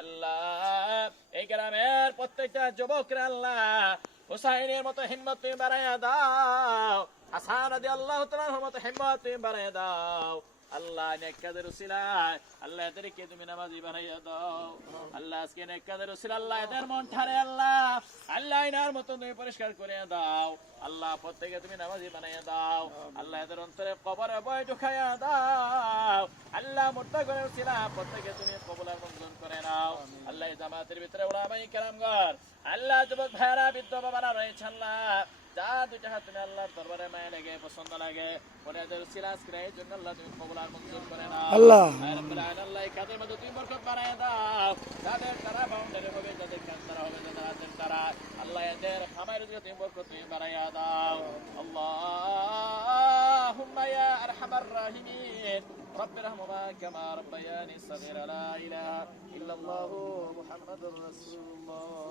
আল্লাহ এই গ্রামের প্রত্যেকটা যুবকরা আল্লাহ হুসাইনের মতো হিম্মত তুমি বাড়াইয়া দাও, হাসান রাদিয়াল্লাহু তাআলার মতো হিম্মত তুমি বাড়াইয়া দাও। আল্লাহ নেককাদের উসিলায় আল্লাহ এদেরকে তুমি নামাজি বানাইয়া দাও। আল্লাহ আজকে নেককাদের উসিলা আল্লাহ এদের মন ঠারে আল্লাহ আল্লাহ ইনার মতো তুমি পরিষ্কার করে দাও। আল্লাহ প্রত্যেকে তুমি নামাজি বানাইয়া দাও। আল্লাহ এদের অন্তরে কবরে বয় ঢুকাইয়া দাও। আল্লাহ মুর্তা করে উসিলা প্রত্যেকে তুমি কবুল আর মঞ্জুর করে নাও। আল্লাহ জামাতের ভিতরে উলামায়ে কেরামগণ আল্লাহ যুবক ভাইরা বৃদ্ধ বাবারা রয়েছে আল্লাহ যা দুইটা হাত তুমি আল্লাহর দরবারে মায়া লাগে পছন্দ লাগে ওনাদের সিরাজ করে এই জন্য আল্লাহ তুমি কবুল আর মঞ্জুর করে নাও। আল্লাহ রাব্বুল আলামিন আল্লাহ কাদের মধ্যে তুমি বরকত বাড়ায় দাও। যাদের তারা বাউন্ডারি হবে, যাদের কান্তারা হবে, যাদের আছেন তারা আল্লাহ এদের খামারের দিকে তুমি বরকত তুমি বাড়াইয়া দাও। আল্লাহুম্মা ইয়া আরহামার রাহিমিন رب ارحمهما كما ربياني صغيرا لا اله الا الله محمد رسول الله